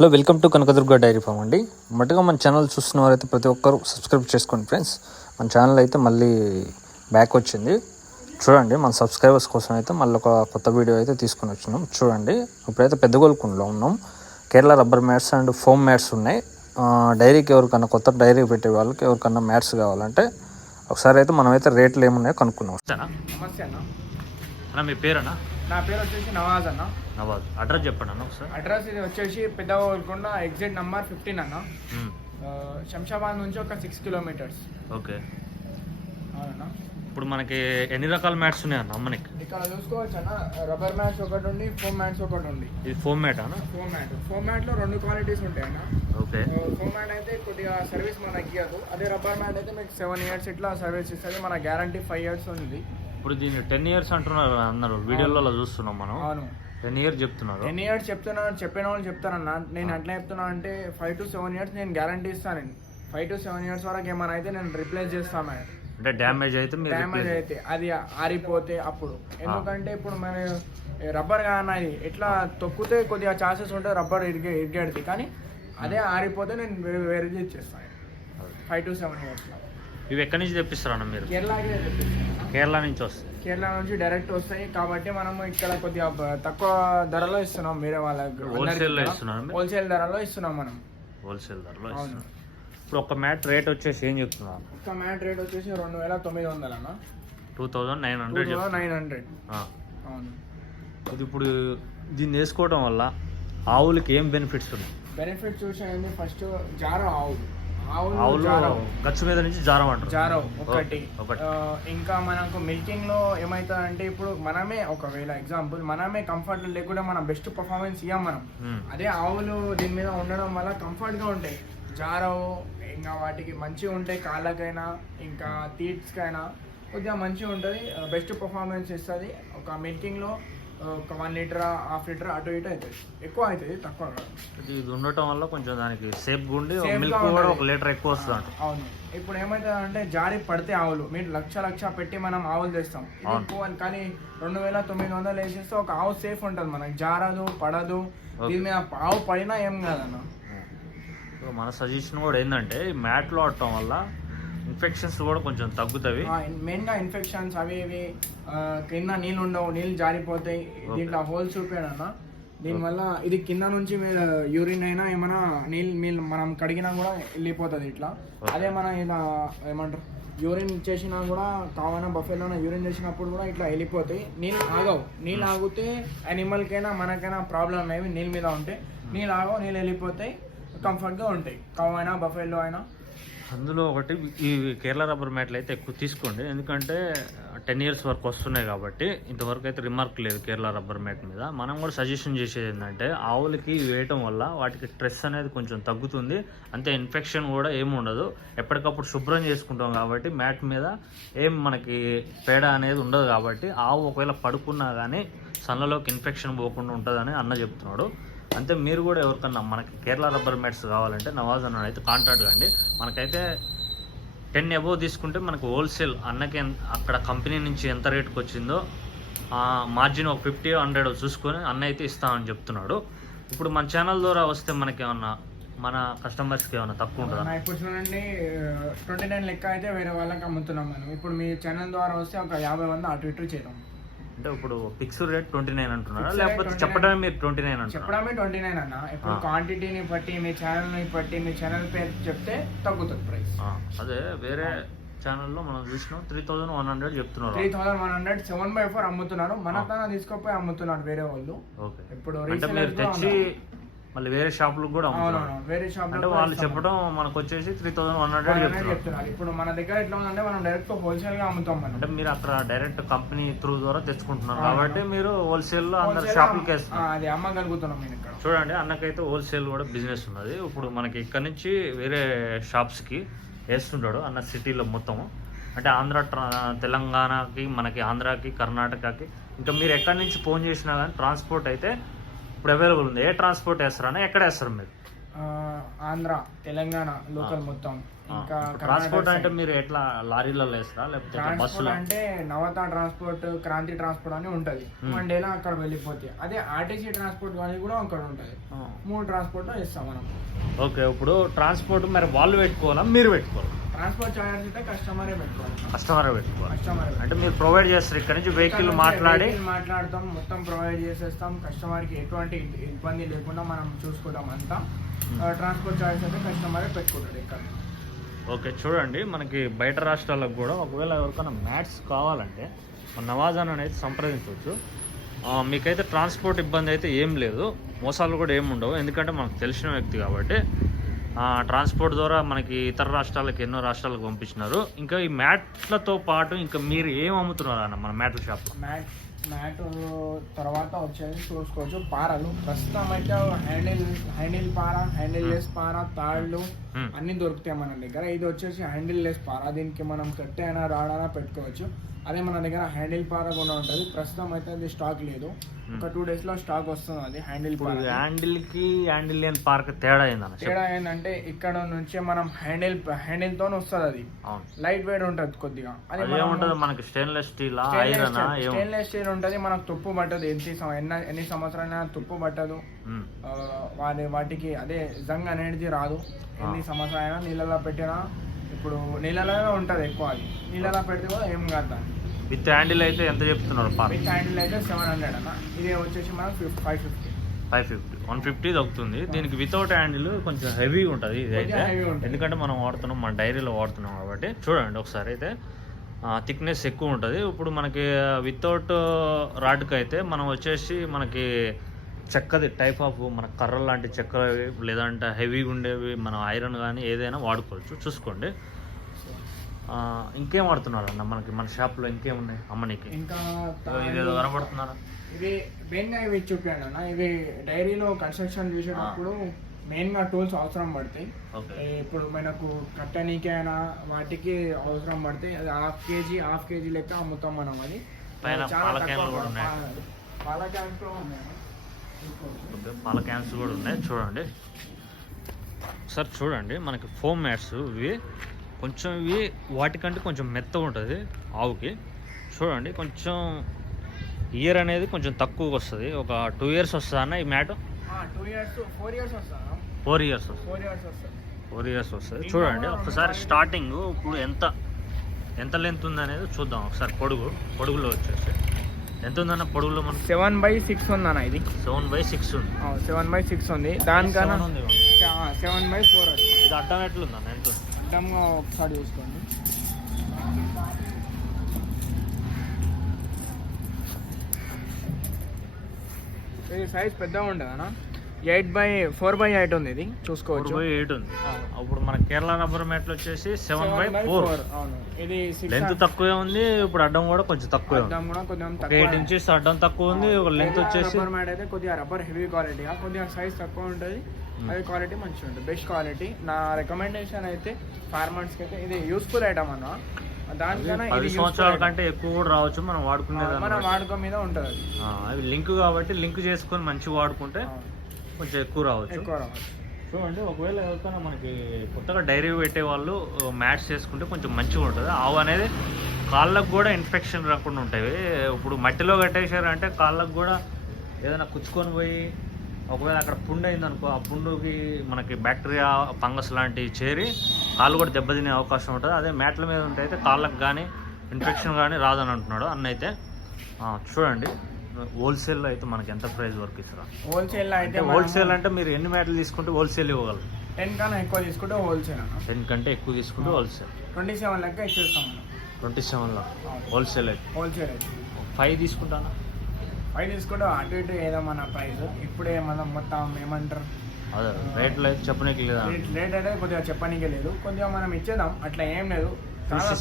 Hello welcome to Kanakadurga dairy farm అండి. మొదటగా మన ఛానల్ చూస్తున్న వారైతే ప్రతి ఒక్కరు సబ్స్క్రైబ్ చేసుకోండి ఫ్రెండ్స్ మన ఛానల్ అయితే మళ్ళీ బ్యాక్ వచ్చింది. చూడండి మన సబ్స్క్రైబర్స్ కోసం అయితే మళ్ళీ ఒక కొత్త వీడియో అయితే తీసుకొని వచ్చినాం. చూడండి ఇప్పుడైతే పెద్దగోల్కొండలో ఉన్నాం. Kerala rubber mats and foam mats ఉన్నాయి. డైరీకి ఎవరికన్నా కొత్త డైరీ పెట్టే వాళ్ళకి ఎవరికన్నా మ్యాట్స్ కావాలంటే ఒకసారి అయితే మనమైతే రేట్లు ఏమున్నాయో కనుక్కున్నాం నమస్తే అన్న. అన్న మీ పేరన్నా? నా పేరు వచ్చేసి నవాజ్ అన్న. నవాజ్. అడ్రస్ చెప్పండి అన్న ఒకసారి. అడ్రస్ ఇది వచ్చేసి పెద్దగోల్కొండ ఎగ్జిట్ నంబర్ ఫిఫ్టీన్ అన్న. శంషాబాద్ నుంచి ఒక సిక్స్ కిలోమీటర్స్ ఓకే. అవునన్నా ఇప్పుడు మనకి ఎన్ని రకాల మ్యాట్స్ ఉన్నాయి అన్న అమ్మనికి? ఇక్కడ చూసుకోవచ్చు అన్న. రబ్బర్ మ్యాట్స్ ఒకటి ఉంది ఫోమ్ మ్యాట్స్ ఒకటి ఉంది. ఇది ఫోమ్ మ్యాట్ అన్న? Foam mat. ఫోమ్ మ్యాట్లో రెండు క్వాలిటీస్ ఉంటాయి అన్న. ఓకే. ఫోమ్ మ్యాట్ అయితే కొద్దిగా సర్వీస్ మనకి ఇవ్వదు అదే రబ్బర్ మ్యాట్ అయితే మీకు సెవెన్ ఇయర్స్ ఇట్లా సర్వీస్ ఇస్తుంది. మన గ్యారంటీ ఫైవ్ ఇయర్స్ ఉంది. ఇప్పుడు దీన్ని టెన్ ఇయర్స్ అంటున్నారు అందరూ వీడియోలలో చూస్తున్నాం మనం. అవును. టెన్ ఇయర్స్ చెప్తున్నారు. టెన్ ఇయర్స్ చెప్తున్నాను చెప్పిన వాళ్ళు చెప్తారన్న. నేను అట్లా చెప్తున్నా అంటే ఫైవ్ టు సెవెన్ ఇయర్స్ నేను గ్యారంటీ ఇస్తాను ఫైవ్ టు సెవెన్ ఇయర్స్ వరకు ఏమైనా అయితే నేను రిప్లేస్ చేస్తాను అంటే డ్యామేజ్ అయితే మీరు డ్యామేజ్ అయితే. అది ఆరిపోతే అప్పుడు. ఎందుకంటే ఇప్పుడు మన రబ్బర్ కానీ ఎట్లా తొక్కితే కొద్దిగా ఛాన్సెస్ ఉంటాయి రబ్బర్ ఇరిగే ఇరిగేది. కానీ అదే ఆరిపోతే నేను వేరే వేరే చేస్తాను ఫైవ్ టు సెవెన్ ఇయర్స్లో ఇవి ఎక్కడి నుంచి తెప్పిస్తారు అన్న మీరు? కేరళ నుంచి వస్తాయి. కేరళ నుంచి డైరెక్ట్ వస్తాయి. కాబట్టి మనం ఇక్కడ కొద్దిగా తక్కువ ధరలో ఇస్తున్నాం వేరే వాళ్ళకి Wholesale లో ఇస్తున్నారా మీరు? హోల్సేల్ ధరలో ఇస్తున్నాం మనం. హోల్సేల్ ధరలో అవును. ఇస్తున్నారు ఇప్పుడు ఒక మ్యాట్ రేట్ వచ్చేసి ఏం చెప్తున్నారు ఒక మ్యాట్ రేట్ వచ్చేసి రెండు వేల తొమ్మిది వందలు అన్న. Two thousand nine hundred nine hundred. అవును. ఇది ఇప్పుడు దీన్ని వేసుకోవడం వల్ల ఆవులకి ఏం బెనిఫిట్స్ ఉన్నాయి? బెనిఫిట్ చూసాయండి ఫస్ట్ జారో ఆవులు ఆవులు గచ్చు మీద నుంచి జారం అంటారు. ఒకటి. ఇంకా మనకు మిల్కింగ్లో ఏమవుతుందంటే ఇప్పుడు మనమే ఒకవేళ ఎగ్జాంపుల్ మనమే కంఫర్ట్ లేకుండా మనం బెస్ట్ పర్ఫార్మెన్స్ ఇవ్వం మనం. అదే ఆవులు దీని మీద ఉండడం వల్ల కంఫర్ట్గా ఉంటాయి. జారవు ఇంకా వాటికి మంచిగా ఉంటాయి కాళ్ళకైనా ఇంకా తీట్స్కైనా కొద్దిగా మంచిగా ఉంటుంది. బెస్ట్ పర్ఫార్మెన్స్ ఇస్తుంది. ఒక మిల్కింగ్లో ఆ, ఒక వన్ లీటర్ హాఫ్ లీటర్ అటు ఇటు అవుతుంది ఎక్కువ అవుతుంది తక్కువ కాదు. ఇది ఉండటం వల్ల కొంచెం దానికి సేఫ్ గుండి మిల్క్ కూడా. ఒక లీటర్ ఎక్కువ వస్తుంది అవును. ఇప్పుడు ఏమవుతుంది అంటే జారి పడితే ఆవులు. మీరు లక్ష లక్ష పెట్టి మనం ఆవులు తెస్తాం. కానీ రెండు వేల తొమ్మిది వందలు వేసేస్తే ఒక ఆవు సేఫ్ ఉంటుంది మనకి. జారదు పడదు. దీని మీద ఆవు పడినా ఏం కాదన్న. మన సజెషన్ కూడా ఏంటంటే మ్యాట్లో ఆడటం వల్ల ఇన్ఫెక్షన్స్ కూడా కొంచెం తగ్గుతాయి. మెయిన్గా ఇన్ఫెక్షన్స్ అవి ఇవి కింద నీళ్ళు ఉండవు నీళ్ళు జారిపోతాయి దీంట్లో హోల్స్ చూపాడన్న దీనివల్ల ఇది కింద నుంచి మీరు యూరిన్ అయినా ఏమైనా నీళ్ళు నీళ్ళు మనం కడిగినా కూడా వెళ్ళిపోతుంది ఇట్లా. అదే మనం ఇలా ఏమంటారు యూరిన్ చేసినా కూడా కావాలన్నా బఫేలోనా యూరిన్ చేసినప్పుడు కూడా ఇట్లా వెళ్ళిపోతాయి. నీళ్ళు ఆగవు. నీళ్ళు ఆగితే యానిమల్కైనా మనకైనా ప్రాబ్లం ఏమి నీళ్ళ మీద ఉంటే. నీళ్ళు ఆగవు నీళ్ళు వెళ్ళిపోతాయి కంఫర్ట్గా ఉంటాయి. కావైనా బఫేలో అయినా. అందులో ఒకటి ఈ కేరళ రబ్బర్ మ్యాట్లు అయితే ఎక్కువ తీసుకోండి. ఎందుకంటే టెన్ ఇయర్స్ వరకు వస్తున్నాయి కాబట్టి ఇంతవరకు అయితే రిమార్క్ లేదు కేరళ రబ్బర్ మ్యాట్ మీద. మనం కూడా సజెషన్ చేసేది ఏంటంటే ఆవులకి ఇవి వేయటం వల్ల వాటికి స్ట్రెస్ అనేది కొంచెం తగ్గుతుంది. అంతే ఇన్ఫెక్షన్ కూడా ఏమి ఉండదు. ఎప్పటికప్పుడు శుభ్రం చేసుకుంటాం కాబట్టి మ్యాట్ మీద ఏం మనకి పేడ అనేది ఉండదు కాబట్టి ఆవు ఒకవేళ పడుకున్నా కానీ సన్నలోకి ఇన్ఫెక్షన్ పోకుండా ఉంటుందని అన్న చెప్తున్నాడు. అంతే మీరు కూడా ఎవరికన్నా మనకి కేరళ రబ్బర్ మ్యాట్స్ కావాలంటే నవాజ్ అన్న అయితే కాంటాక్ట్ కండి. మనకైతే టెన్ అబోవ్ తీసుకుంటే మనకు హోల్సేల్ అన్నకి అక్కడ కంపెనీ నుంచి ఎంత రేటుకి వచ్చిందో మార్జిన్ ఒక ఫిఫ్టీ హండ్రెడ్ చూసుకొని అన్న అయితే ఇస్తామని చెప్తున్నాడు. ఇప్పుడు మన ఛానల్ ద్వారా వస్తే మనకి ఏమన్నా మన కస్టమర్స్కి ఏమైనా తక్కువ ఉంటుందా? ఇప్పుడు చూడండి ట్వంటీ నైన్ లెక్క అయితే వేరే వాళ్ళకి అమ్ముతున్నాం మనం. ఇప్పుడు మీ ఛానల్ ద్వారా వస్తే ఒక యాభై వంద అటు ఇటు చేద్దాం. అంటే ఇప్పుడు ఫిక్స్ రేట్ ట్వంటీ నైన్ అంటున్నారా లేకపోతే 29. చెప్పడమే మీరు ట్వంటీ నైన్ చెప్పడమే ట్వంటీ నైన్ అన్న. ఇప్పుడు. క్వాంటిటీని బట్టి మీ ఛానల్ని బట్టి మీ ఛానల్ పేరు చెప్తే తగ్గుతుంది ప్రైస్ అదే వేరే ఛానల్లో మనం చూసినాం త్రీ థౌజండ్ వన్ హండ్రెడ్ చెప్తున్నారు. Three thousand one hundred seven by four అమ్ముతున్నారు మన తన తీసుకోపోయి అమ్ముతున్నారు వేరే వాళ్ళు. ఓకే. ఇప్పుడు తెచ్చి. మళ్ళీ వేరే షాపులకు కూడా అమ్ముతున్నారు. వేరే షాప్ అంటే వాళ్ళు చెప్పడం మనకు వచ్చేసి త్రీ థౌసండ్ వన్ హండ్రెడ్ చెప్తున్నారు. ఇప్పుడు మన దగ్గర ఎట్లా ఉందంటే మనం డైరెక్ట్ హోల్సేల్గా అమ్ముతాం మనం. అంటే మీరు అక్కడ డైరెక్ట్ కంపెనీ త్రూ ద్వారా తెచ్చుకుంటున్నారు. కాబట్టి మీరు హోల్సేల్లో అందరు షాపులకి అది అమ్మగలుగుతున్నాం నేను ఇక్కడ. చూడండి అన్నకైతే హోల్సేల్ కూడా బిజినెస్ ఉన్నది. ఇప్పుడు మనకి ఇక్కడ నుంచి వేరే షాప్స్కి వేస్తుంటాడు అన్న సిటీలో మొత్తము. అంటే ఆంధ్ర తెలంగాణకి మనకి ఆంధ్రాకి కర్ణాటకకి. ఇంకా మీరు ఎక్కడి నుంచి ఫోన్ చేసినా కానీ ట్రాన్స్పోర్ట్ అయితే ఇప్పుడు అవైలబుల్ ఉంది. ఏ ట్రాన్స్పోర్ట్ వేస్తారని ఎక్కడ వేస్తారు మీరు? ఆంధ్ర తెలంగాణ లోకల్ మొత్తం. ఇంకా ట్రాన్స్పోర్ట్ అంటే మీరు ఎట్లా లారీలలో వేస్తారా? లేకపోతే బస్సులో? అంటే నవత ట్రాన్స్పోర్ట్ క్రాంతి ట్రాన్స్పోర్ట్ అని ఉంటది. వన్ డేలో అక్కడ వెళ్ళిపోతాయి అదే ఆర్టీసీ ట్రాన్స్పోర్ట్ కానీ కూడా అక్కడ ఉంటది. మూడు ట్రాన్స్పోర్ట్ ఇస్తాం మనం. ఓకే ఇప్పుడు ట్రాన్స్పోర్ట్ మరి వాళ్ళు పెట్టుకోవాలా? మీరు పెట్టుకోవాలి? ట్రాన్స్పోర్ట్ చార్జెస్ అయితే కస్టమరే పెట్టుకోవాలి. కస్టమర్ పెట్టుకోవాలి. కస్టమర్ అంటే మీరు ప్రొవైడ్ చేస్తారు ఇక్కడ నుంచి వెహికల్ మాట్లాడి మాట్లాడతాం మొత్తం ప్రొవైడ్ చేసేస్తాం కస్టమర్కి ఎటువంటి ఇబ్బంది లేకుండా మనం చూసుకుంటాం అంతా. ట్రాన్స్పోర్ట్ చార్జెస్ అయితే కస్టమరే పెట్టుకుంటాడు ఇక్కడ. ఓకే చూడండి మనకి బయట రాష్ట్రాలకు కూడా ఒకవేళ ఎవరికైనా మ్యాట్స్ కావాలంటే మన నవాజాన్ అనేది సంప్రదించవచ్చు. మీకైతే ట్రాన్స్పోర్ట్ ఇబ్బంది అయితే ఏం లేదు మోసాలు కూడా ఏమి ఉండవు ఎందుకంటే మనకు తెలిసిన వ్యక్తి కాబట్టి. ట్రాన్స్పోర్ట్ ద్వారా మనకి ఇతర రాష్ట్రాలకు ఎన్నో రాష్ట్రాలకు పంపించినారు. ఇంకా ఈ మ్యాట్లతో పాటు ఇంకా మీరు ఏం అమ్ముతున్నారు అన్న మన మ్యాట్ల షాప్ మ్యాట్ మ్యాట్ తర్వాత వచ్చేది చూసుకోవచ్చు. పారలు. ప్రస్తుతం అయితే హ్యాండిల్ హ్యాండిల్ పార హ్యాండిల్ లెస్ పార తాళ్ళు అన్ని దొరుకుతాయి మన దగ్గర. ఇది వచ్చేసి హ్యాండిల్ లెస్ పార. దీనికి మనం కట్టె అయినా రాడైనా పెట్టుకోవచ్చు. అదే మన దగ్గర హ్యాండిల్ పార కూడా ఉంటుంది. ప్రస్తుతం అయితే అది స్టాక్ లేదు. ఒక టూ డేస్లో స్టాక్ వస్తుంది అది హ్యాండిల్ పార హ్యాండిల్కి హ్యాండిల్ లేని పార్క్ తేడా. తేడా ఏంటంటే ఇక్కడ నుంచి మనం హ్యాండిల్ హ్యాండిల్తో వస్తుంది అది. లైట్ వెయిట్ ఉంటుంది కొద్దిగా. అది ఏముంటుంది మనకి stainless steel iron stainless steel ఉంటుంది మనకు తుప్పు పట్టదు. ఎన్ని ఎన్న- సంవత్సరాలైనా తుప్పు పట్టదు. ఆ, వాటి వాటికి అదే జంగ్ అనేది రాదు. ఎన్ని సంవత్సరాలైనా నీళ్ళలో పెట్టినా ఇప్పుడు నీళ్ళలో ఉంటుంది ఎక్కువ అది. నీళ్ళలో పెడితే కూడా ఏం కాదు దాన్ని విత్ హ్యాండిల్ అయితే ఎంత చెప్తున్నారు విత్ హ్యాండిల్ అయితే సెవెన్ హండ్రెడ్ అన్న. ఇది వచ్చేసి మనం five fifty. Five fifty. One fifty దొరుకుతుంది దీనికి వితౌట్ హ్యాండిల్ కొంచెం హెవీగా ఉంటుంది ఇది అయితే. ఎందుకంటే మనం వాడుతున్నాం మన డైరీలో వాడుతున్నాం కాబట్టి. చూడండి ఒకసారి అయితే థిక్నెస్ ఎక్కువ ఉంటుంది. ఇప్పుడు మనకి వితౌట్ రాడ్కి అయితే మనం వచ్చేసి మనకి చెక్కది టైప్ ఆఫ్ మన కర్ర లాంటి చెక్క లేదంటే హెవీగా ఉండేవి మనం ఐరన్ కానీ ఏదైనా వాడుకోవచ్చు. చూసుకోండి. ఇంకేం వాడుతున్నారు అన్న మనకి? మన షాప్లో ఇంకేం ఉన్నాయి అమ్మనికి? ఇంకా ఇదేదో కనబడుతున్నారా? ఇవి మెయిన్గా ఇవి చూపాను అన్న ఇవి డైరీలో కన్స్ట్రక్షన్ చేసేటప్పుడు మెయిన్గా టూల్స్ అవసరం పడతాయి. ఇప్పుడు మనకు కట్టనీకైనా వాటికి అవసరం పడితే అది హాఫ్ కేజీ హాఫ్ కేజీ లెక్క అమ్ముతాం మనం. అది. పైన చాలా పాల తక్కువ పాల క్యాన్స్ కూడా ఉన్నాయి. ఓకే పాల క్యాన్స్ కూడా ఉన్నాయి. చూడండి. సార్ చూడండి. మనకి ఫోమ్ మ్యాట్స్ ఇవి కొంచెం ఇవి వాటికంటే కొంచెం మెత్తగా ఉంటుంది ఆవుకి. చూడండి కొంచెం ఇయర్ అనేది కొంచెం తక్కువగా వస్తుంది. ఒక టూ ఇయర్స్ వస్తుంది అన్న ఈ mat? Four years four years వస్తుంది ఫోర్ ఇయర్స్ వస్తుంది ఫోర్ ఇయర్స్ వస్తుంది చూడండి ఒకసారి స్టార్టింగ్ ఇప్పుడు ఎంత ఎంత లెంత్ ఉంది అనేది చూద్దాం. ఒకసారి పొడుగు పొడుగులో వచ్చేసి. ఎంత ఉందన్న పొడుగులో మనకి? సెవెన్ బై సిక్స్ ఉంది అన్న ఇది. సెవెన్ బై సిక్స్ ఉంది. సెవెన్ బై సిక్స్ ఉంది. దానికన్నా సెవెన్ బై ఫోర్ ఇది అడ్డం ఎట్లుందన్న ఎంత? అడ్డంగా ఒకసారి చూసుకోండి. ఇది సైజ్ పెద్దగా ఉండదు అన్న eight by four by eight ఉంది ఇది. చూసుకోవచ్చు. ఎయిట్ ఉంది. అప్పుడు మన కేరళ రబ్బర్ మ్యాట్లు వచ్చేసి సెవెన్ బై ఫోర్. ఇది లెంత్ తక్కువే ఉంది ఇప్పుడు అడ్డం కూడా కొంచెం తక్కువే ఉంది. ఎయిట్ ఇంచెస్ అడ్డం తక్కువ ఉంది లెంత్ వచ్చేసి రబ్బర్ మ్యాట్ అయితే కొద్దిగా రబ్బర్ హెవీ క్వాలిటీ కొద్దిగా సైజ్ తక్కువ ఉంటుంది. అది క్వాలిటీ మంచిగా ఉంటుంది. బెస్ట్ క్వాలిటీ నా రికమెండేషన్ అయితే ఫార్మర్స్కి అయితే ఇది యూస్ఫుల్ ఐటమ్ అన్న. దానికన్నా పది ఇది సంవత్సరాల కంటే ఎక్కువ కూడా రావచ్చు మనం. వాడుకునేది మన. వాడుకో మీద ఉంటుంది. అది లింక్ కాబట్టి లింక్ చేసుకొని మంచిగా వాడుకుంటే కొంచెం ఎక్కువ రావచ్చు. ఎక్కువ రావచ్చు. చూడండి ఒకవేళ ఎవరికైనా మనకి కొత్తగా డైరీ పెట్టే వాళ్ళు మ్యాట్స్ చేసుకుంటే కొంచెం మంచిగా ఉంటుంది. ఆవు అనేది కాళ్ళకు కూడా ఇన్ఫెక్షన్ రాకుండా ఉంటాయి. ఇప్పుడు మట్టిలో కట్టేశారంటే కాళ్ళకు కూడా ఏదైనా కుచ్చుకొని పోయి ఒకవేళ అక్కడ పుండు అయింది అనుకో ఆ పుండుకి మనకి బ్యాక్టీరియా ఫంగస్ లాంటివి చేరి కాళ్ళు కూడా దెబ్బతినే అవకాశం ఉంటుంది. అదే మ్యాట్ల మీద ఉంటే అయితే కాళ్ళకు కానీ ఇన్ఫెక్షన్ కానీ రాదని అంటున్నాడు అన్న అయితే ఆ, చూడండి. హోల్సేల్లో అయితే మనకి ఎంత ప్రైస్ వరకు ఇస్తారా? హోల్సేల్ అయితే హోల్సేల్ అంటే మీరు ఎన్ని మ్యాట్లు తీసుకుంటే హోల్సేల్ ఇవ్వగలరు? టెన్ కన్నా ఎక్కువ తీసుకుంటే హోల్సేల్ అన్న. టెన్ కంటే ఎక్కువ తీసుకుంటే హోల్సేల్. ట్వంటీ సెవెన్ లెక్క ఇచ్చేస్తాం ట్వంటీ సెవెన్లో. హోల్సేల్ అయితే. హోల్సేల్ అయితే. ఫైవ్ తీసుకుంటానా పై తీసుకుంటే అటు ఇటు ఏదో మన ప్రైస్. ఇప్పుడే మనం మొత్తం ఏమంటారు? అదే రేట్లో అయితే చెప్పనీకి లేదా? రేట్ అయితే కొద్దిగా చెప్పనీకే లేదు. కొద్దిగా మనం ఇచ్చేద్దాం. అట్లా ఏం లేదు. చాలా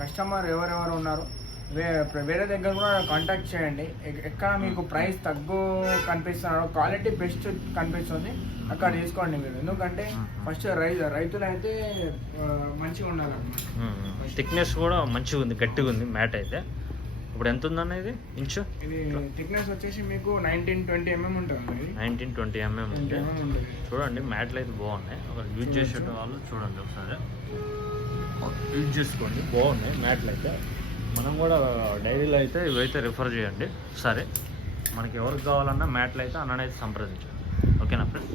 కస్టమర్ ఎవరెవరు ఉన్నారు? వేరే దగ్గర కూడా కాంటాక్ట్ చేయండి. ఎక్కడ మీకు hmm. ప్రైస్ తగ్గు కనిపిస్తున్నాడో క్వాలిటీ బెస్ట్ కనిపిస్తుంది అక్కడ తీసుకోండి మీరు. ఎందుకంటే hmm. ఫస్ట్ రైతు రైతులు అయితే మంచిగా ఉండాలన్నమాట. Hmm. థిక్నెస్ కూడా మంచిగా ఉంది గట్టిగా ఉంది మ్యాట్ అయితే. ఇప్పుడు ఎంత ఉందన్న ఇది? ఇంచు? ఇది థిక్నెస్ వచ్చేసి మీకు నైన్టీన్ ట్వంటీ ఎంఎం ఉంటుంది నైన్టీన్ ట్వంటీ ఎంఎం ఉంటుంది. చూడండి మ్యాట్లు అయితే బాగున్నాయి. ఒకరు యూజ్ చేసే వాళ్ళు చూడండి ఒకసారి. యూజ్ చేసుకోండి బాగున్నాయి మ్యాట్లు అయితే. మనం కూడా డైరీలో అయితే ఇవైతే రిఫర్ చేయండి. సరే మనకి ఎవరికి కావాలన్నా మ్యాట్లు అయితే అన్ననైతే సంప్రదించండి. ఓకేనా ఫ్రెండ్స్